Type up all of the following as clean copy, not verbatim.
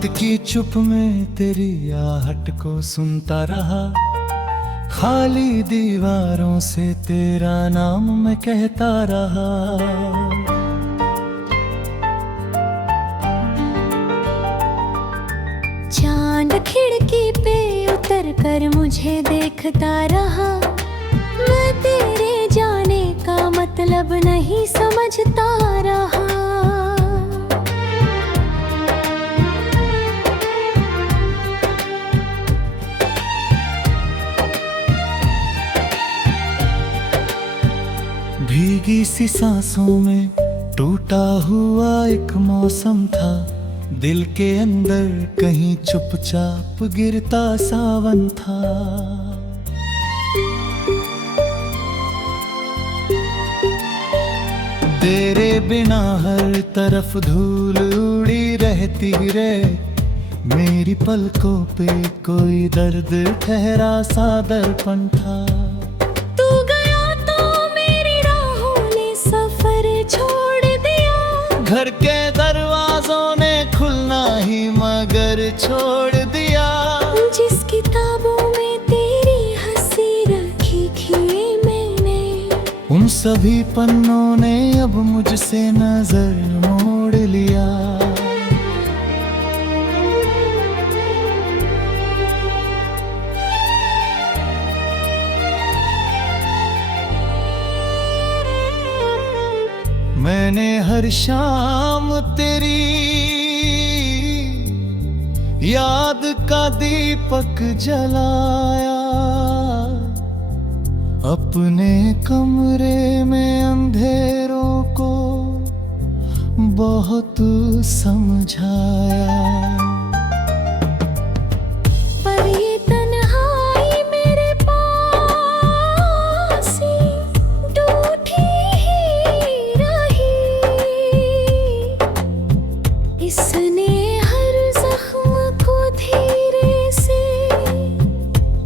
रात की चुप में तेरी आहट को सुनता रहा, खाली दीवारों से तेरा नाम मैं कहता रहा। चांद खिड़की पे उतर कर मुझे देखता रहा, मैं तेरे जाने का मतलब नहीं समझता रहा। भीगी सी सांसों में टूटा हुआ एक मौसम था, दिल के अंदर कहीं चुपचाप गिरता सावन था। तेरे बिना हर तरफ धूल उड़ी रहती रे, मेरी पलकों पे कोई दर्द ठहरा सा दर्पण था। तू गया तो मेरी राहों ने सफर छोड़ दिया, घर के दरवाजों ने खुलना ही मगर छोड़ दिया। जिस किताबों में तेरी हंसी रखी थी मैंने, उन सभी पन्नों ने अब मुझसे नजर मोड़ लिया। मैंने हर शाम तेरी याद का दीपक जलाया, अपने कमरे में अंधेरों को बहुत समझाया। पर ये तन्हाई मेरे पास ही टूटी ही रही, इसने हर जख्म को धीरे से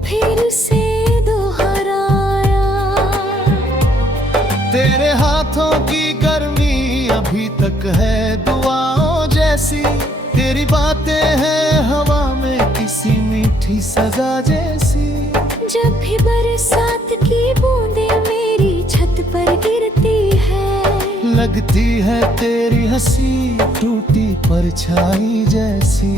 फिर से दोहराया। तेरे हाथों की गर्मी अभी तक है दुआओं जैसी, तेरी बातें हैं हवा में किसी मीठी सजा जैसी। जब भी बरसात की बूंदें मेरी छत पर गिरती है, लगती है तेरी हंसी टूटी परछाई जैसी।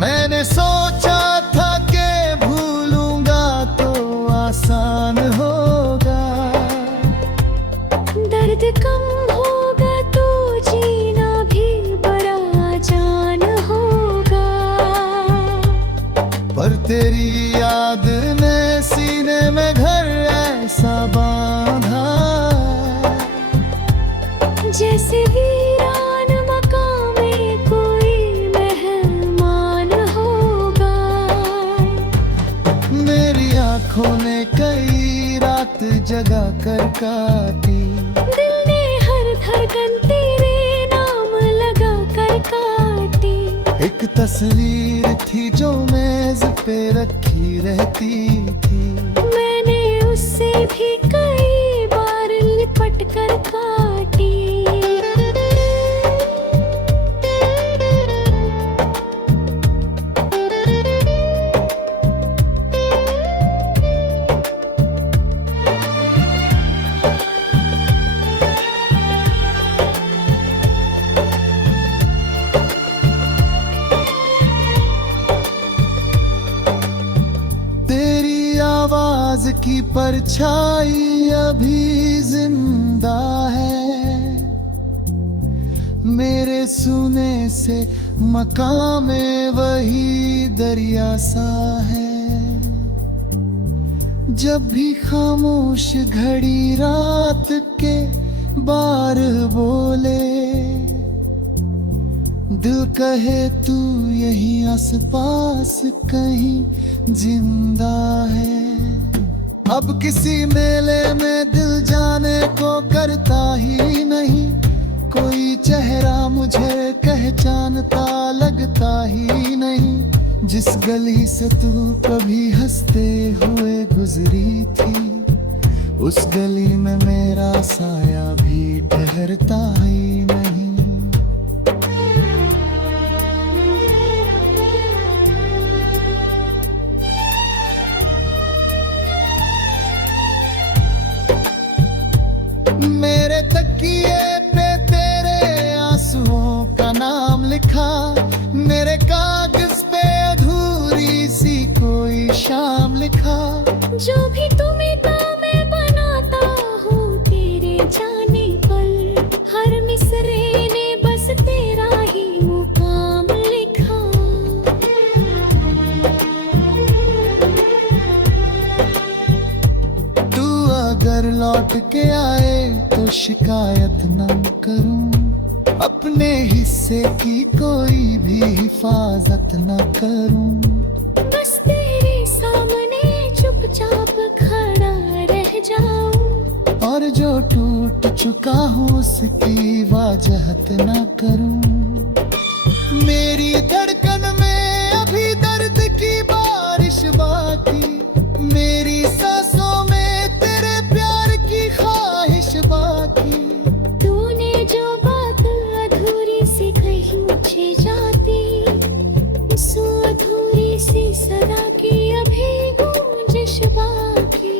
मैंने सोचा था कि भूलूंगा तो आसान होगा, दर्द कम होगा तो जीना भी बड़ा आसान होगा। पर तेरी याद ने सीने में घर ऐसा बांधा, जैसे वीरान मकान में कोई मेहमान होगा। मेरी आंखों ने कई रात जगा कर काटी, दिल ने हर धड़कन तेरे नाम लगा कर काटी। एक तस्वीर थी जो मेज पे रखी रहती थी, मैंने उससे भी कई बार लिपट कर काटी। तेरी आवाज की परछाई अभी जिंदा है, मेरे सुने से मकान में वही दरिया सा है। जब भी खामोश घड़ी रात के बार बोले, दिल कहे तू यहीं आसपास कहीं जिंदा है। अब किसी मेले में दिल जाने को करता ही नहीं, कोई चेहरा मुझे पहचानता लगता ही नहीं। जिस गली से तू कभी हंसते हुए गुजरी थी, उस गली में मेरा साया भी ठहरता ही नहीं। मेरे तकिए पे तेरे आंसुओं का नाम लिखा, मेरे कागज पे अधूरी सी कोई शाम लिखा। जो भी तुम्हें मैं बनाता हूँ तेरे जाने पर, हर मिसरे ने बस तेरा ही मुकाम लिखा। तू अगर लौट के आए तो शिकायत न करूं, अपने हिस्से की कोई भी हिफाजत न करूं। बस तेरे सामने चुपचाप खड़ा रह जाऊं, और जो टूट चुका हूँ उसकी वाजहत न करूं। मेरी धड़कन में अभी दर्द की बारिश बाकी, मेरी सांसों में तेरे प्यार की ख्वाहिश बाकी। तूने जो बात अधूरी सी कही मुझे जाती, उस अधूरी सी सदा की अभी गूंजिश बाकी।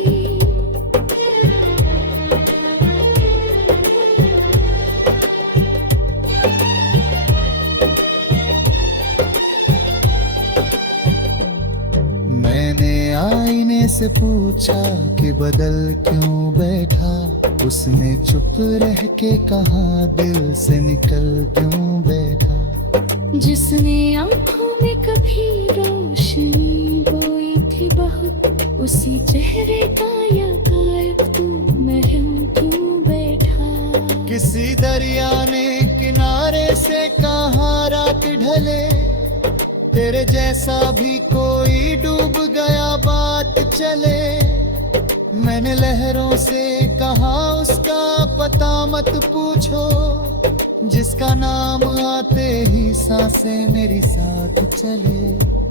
मैंने आईने से पूछा कि बदल क्यों बैठा, उसने चुप रह के कहा दिल से निकल क्यों बैठा। जिसने आंखों में कभी रोशनी बोई थी बहुत, उसी चेहरे का यकायक तू महम क्यों बैठा। किसी दरिया ने किनारे से कहा रात ढले, तेरे जैसा भी कोई डूब गया बात चले। मैंने लहरों से कहा उसका पता मत पूछो, जिसका नाम आते ही सांसें मेरी साथ चले।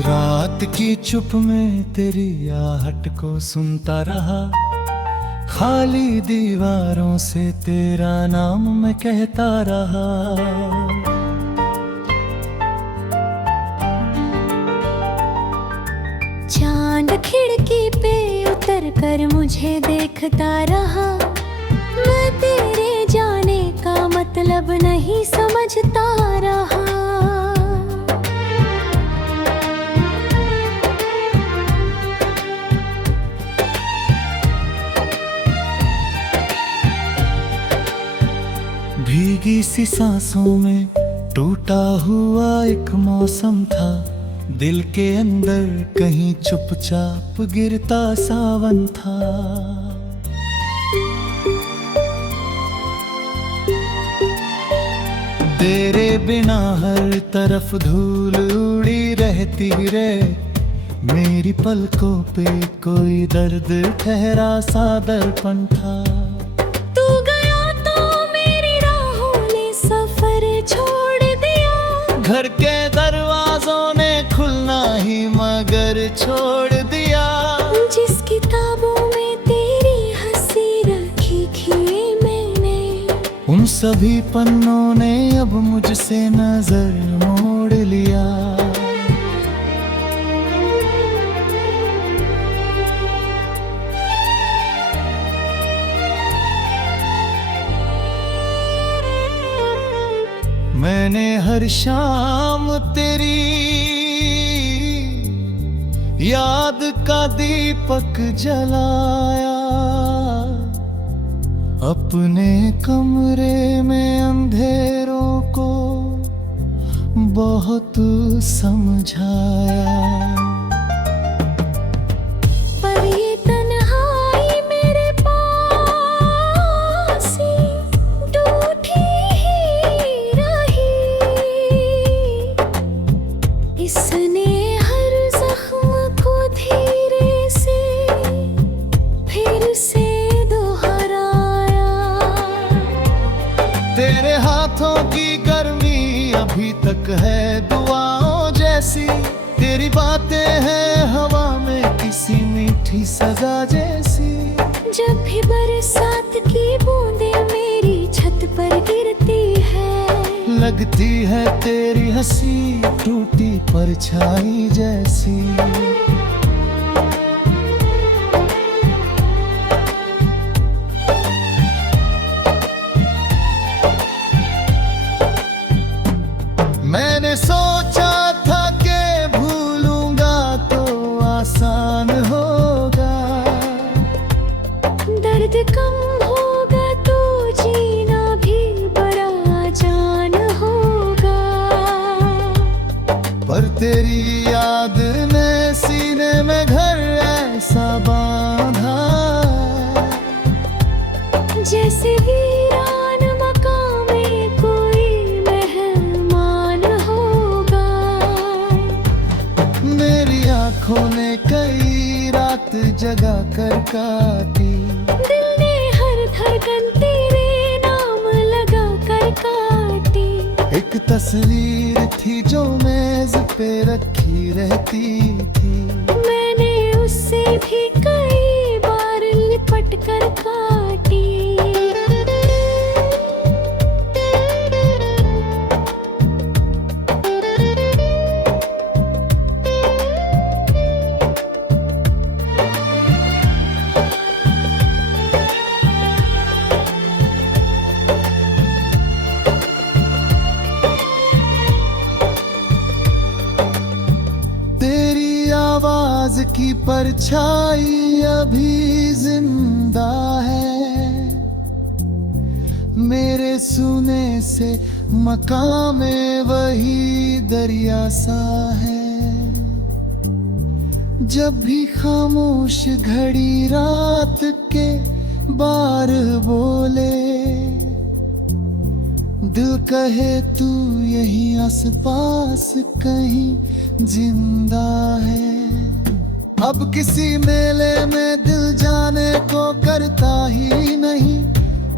रात की चुप में तेरी आहट को सुनता रहा, खाली दीवारों से तेरा नाम मैं कहता रहा। चांद खिड़की पे उतर कर मुझे देखता रहा, मैं तेरे जाने का मतलब नहीं समझता रहा। भीगी सी सांसों में टूटा हुआ एक मौसम था, दिल के अंदर कहीं चुपचाप गिरता सावन था। तेरे बिना हर तरफ धूल उड़ी रहती रे, मेरी पलकों पे कोई दर्द ठहरा सा दर्पण था। तू गया तो मेरी राहों ने सफर छोड़ दिया, घर के दरवाजों ने खुलना ही मगर छोड़ दिया। जिस किताबों में तेरी हंसी रखी थी मैंने, उन सभी पन्नों ने अब मुझसे नजर मोड़ लिया। मैंने हर शाम तेरी याद का दीपक जलाया, अपने कमरे में अंधेरों को बहुत समझाया, पर ये तन्हाई मेरे पास ही रूठी ही रही। इसने हर जख्म को धीरे से फिर से दोहराया। तेरे हाथों की गर्मी अभी तक है दुआओं जैसी, तेरी बातें हैं हवा में किसी मीठी सजा जैसी। जब भी बरसात की बूंदें मेरी छत पर गिरती है, लगती है तेरी हंसी टूटी परछाई जैसी। मैंने सोचा था कि भूलूंगा तो आसान होगा, दर्द कम होगा तो जीना भी बड़ा आसान होगा। पर तेरी याद ने सीने में घर ऐसा बांधा, जैसे वीरान मकान में कोई मेहमान होगा। मेरी आंखों ने कई रात जगा कर काटी, दिल ने हर धड़कन तेरे नाम लगा कर काटी। एक तस्वीर थी जो मेज पे रखी रहती थी, मैंने उससे भी कई बार लिपट कर काटी। तेरी आवाज की परछाई अभी जिंदा है, मेरे सुने से मकान में वही दरिया सा है। जब भी खामोश घड़ी रात के बार बोले, दिल कहे तू यहीं आसपास कहीं जिंदा है। अब किसी मेले में दिल जाने को करता ही नहीं,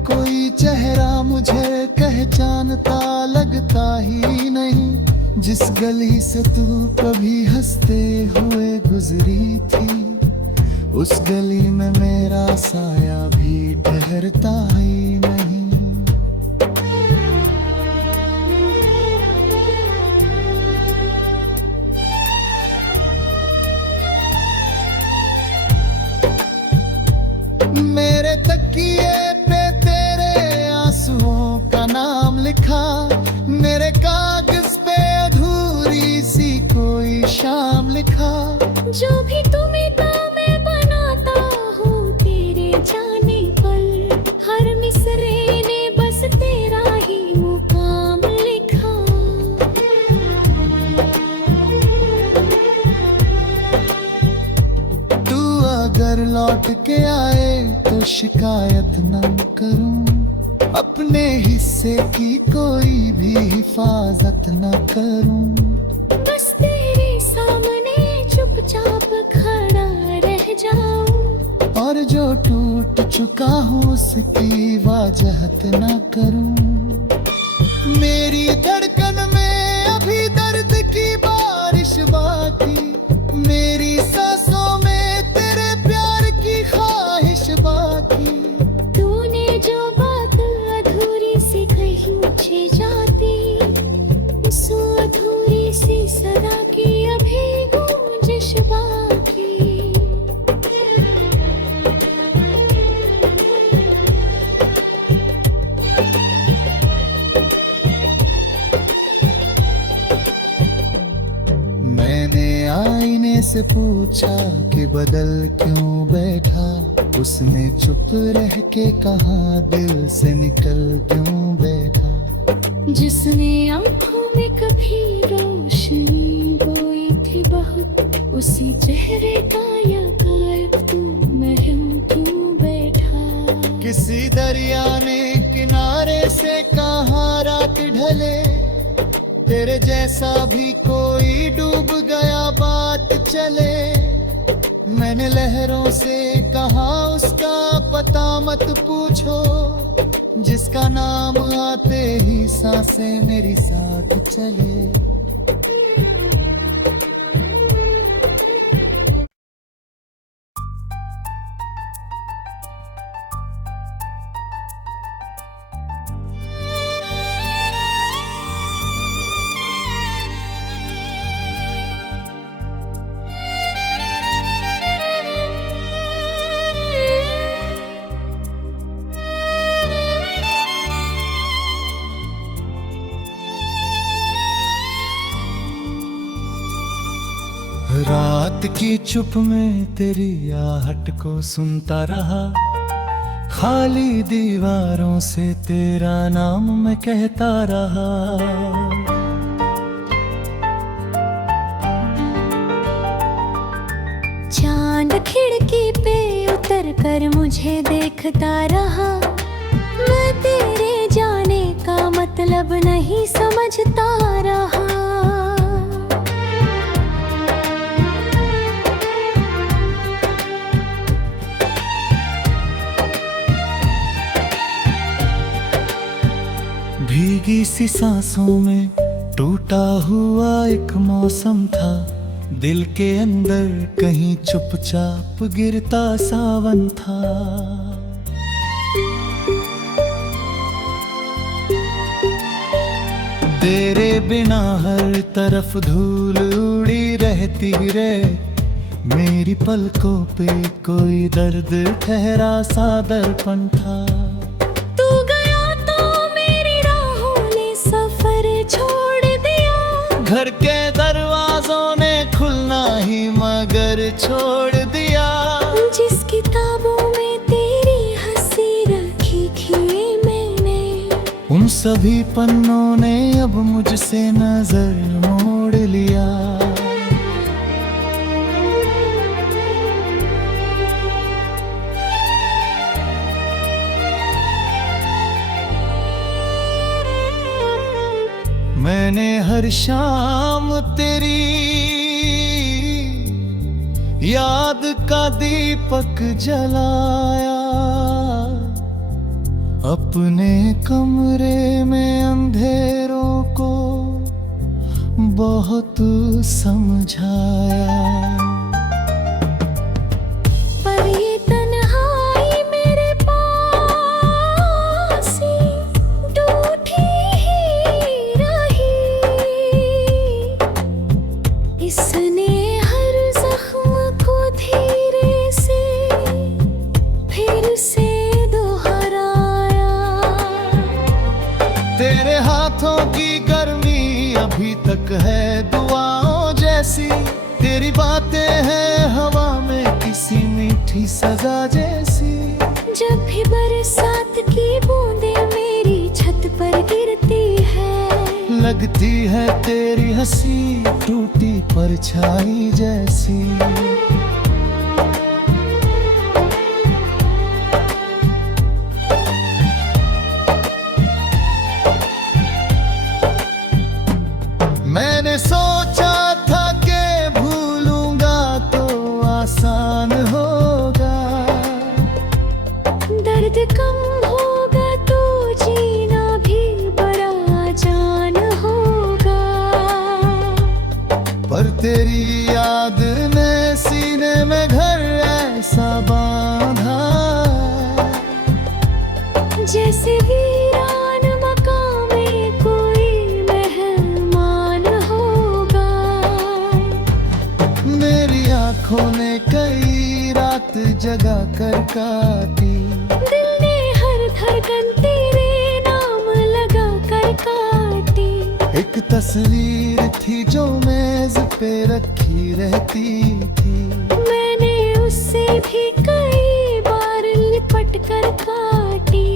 कोई चेहरा मुझे पहचानता लगता ही नहीं। जिस गली से तू कभी हंसते हुए गुजरी थी, उस गली में मेरा साया भी ठहरता ही नहीं। मेरे तकिए पे तेरे आंसुओं का नाम लिखा, मेरे कागज पे अधूरी सी कोई शाम लिखा। जो भी तुम्हें मैं बनाता हूँ तेरे जाने पर, हर मिसरे ने बस तेरा ही मुकाम लिखा। तू अगर लौट के आए तो शिकायत न करूं, अपने हिस्से की कोई भी हिफाजत न करूं। बस तेरे सामने चुपचाप खड़ा रह जाऊं, और जो टूट चुका हूँ उसकी वजहत न करूं। मेरी धड़कन में अभी दर्द की बारिश बाकी, मेरी सांसों में तेरे प्यार की ख्वाहिश बाकी। तूने जो बात अधूरी सी कही मुझे जाती, उस अधूरी सी सदा की अभी गूंजिश बाकी। मैंने आईने से पूछा कि बदल क्यों बैठा, उसने चुप रह के कहा दिल से निकल क्यों बैठा। जिसने आंखों में कभी रोशनी बोई थी बहुत, उसी चेहरे का यकायक तू महम क्यों बैठा। किसी दरिया ने किनारे से कहा रात ढले, तेरे जैसा भी कोई डूब गया बात चले। मैंने लहरों से कहा उसका पता मत पूछो, जिसका नाम आते ही सांसें मेरी साथ चले। रात की चुप में तेरी आहट को सुनता रहा, खाली दीवारों से तेरा नाम मैं कहता रहा। चांद खिड़की पे उतर कर मुझे देखता रहा, मैं तेरे जाने का मतलब नहीं समझता रहा। भीगी सी सांसों में टूटा हुआ एक मौसम था, दिल के अंदर कहीं चुपचाप गिरता सावन था। तेरे बिना हर तरफ धूल उड़ी रहती रे, मेरी पलकों पे कोई दर्द ठहरा सा दर्पण था। घर के दरवाजों ने खुलना ही मगर छोड़ दिया, जिस किताबों में तेरी हंसी रखी थी मैंने, उन सभी पन्नों ने अब मुझसे नजर मोड़ लिया। मैंने हर शाम तेरी याद का दीपक जलाया, अपने कमरे में अंधेरों को बहुत समझाया। पर ये तन्हाई मेरे पास टूटी ही रही, इसने हर जख्म को धीरे से फिर से दोहराया। तेरे हाथों की गर्मी अभी तक है दुआओं जैसी, तेरी बातें हैं हवा में किसी मीठी सजा जैसी। जब भी बरसात की बूंदें मेरी छत पर गिरती है, लगती है तेरी हंसी टूटी परछाई जैसी। मैंने सोचा था कि भूलूंगा तो आसान होगा, दर्द कम होगा तो जीना भी बड़ा आसान होगा। पर तेरी याद ने सीने में घर ऐसा बांधा, जैसे वीरान मकान में कोई मेहमान होगा। मेरी आंखों ने कई रात जगा कर काटी, दिल ने हर धड़कन तेरे नाम लगा कर काटी। एक तस्वीर थी जो मेज पे रखी रहती थी, मैंने उससे भी कई बार लिपट कर काटी।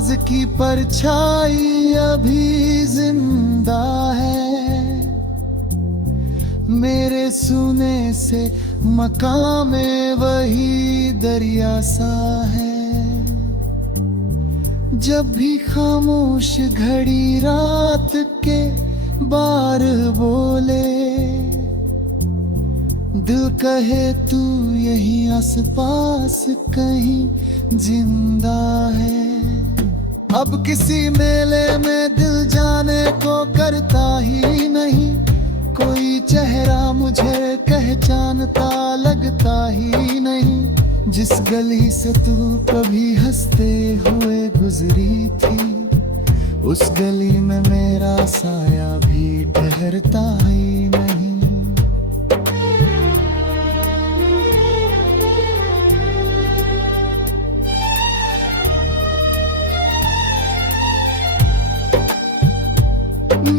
आवाज की परछाई अभी जिंदा है, मेरे सुने से मकाम में वही दरिया सा है। जब भी खामोश घड़ी रात के बार बोले, दिल कहे तू यहीं आसपास कहीं जिंदा है। अब किसी मेले में दिल जाने को करता ही नहीं, कोई चेहरा मुझे पहचानता लगता ही नहीं। जिस गली से तू कभी हंसते हुए गुजरी थी, उस गली में मेरा साया भी ठहरता ही नहीं।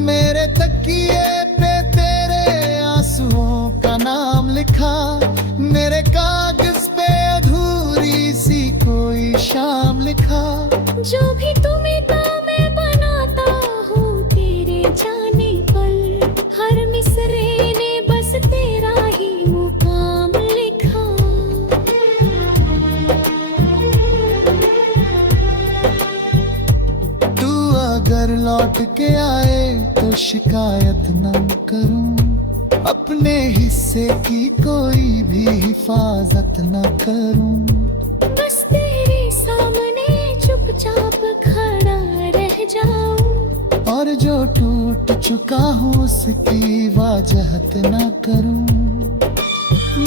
मेरे तकिए पे तेरे आंसुओं का नाम लिखा, मेरे कागज पे अधूरी सी कोई शाम लिखा। जो भी तुम्हें मैं बनाता हूँ तेरे जाने पर, हर मिसरे ने बस तेरा ही मुकाम लिखा। तू अगर लौट के आए तो शिकायत न करूं, अपने हिस्से की कोई भी हिफाजत न करूं। बस तेरे सामने चुपचाप खड़ा रह जाऊं, और जो टूट चुका हूँ उसकी वाजहत न करूं।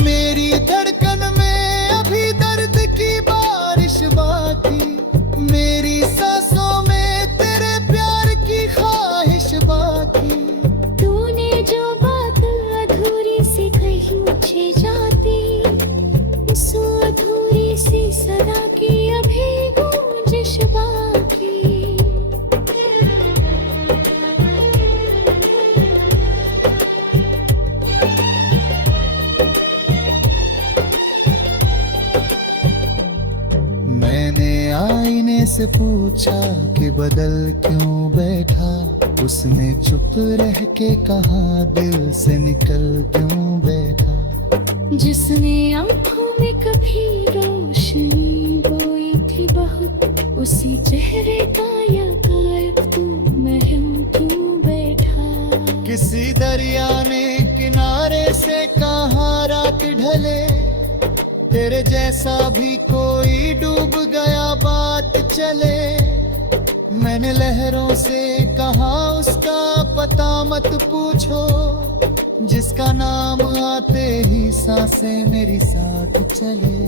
मेरी धड़कन में अभी दर्द की बारिश बाकी, मेरी सांसों में तेरे प्यार की ख्वाहिश बाकी। तूने जो बात अधूरी सी कही मुझे जाती, उस अधूरी सी सदा की अभी गूंजिश बाकी। मैंने आईने से पूछा कि बदल क्यों बैठा, उसने चुप रह के कहा दिल से निकल क्यों बैठा। जिसने आंखों में कभी रोशनी बोई थी बहुत, उसी चेहरे का यकायक तू महम क्यों बैठा। किसी दरिया ने किनारे से कहा रात ढले, तेरे जैसा भी कोई डूब गया बात चले। मैंने लहरों से कहा उसका पता मत पूछो, जिसका नाम आते ही सांसें मेरी साथ चले।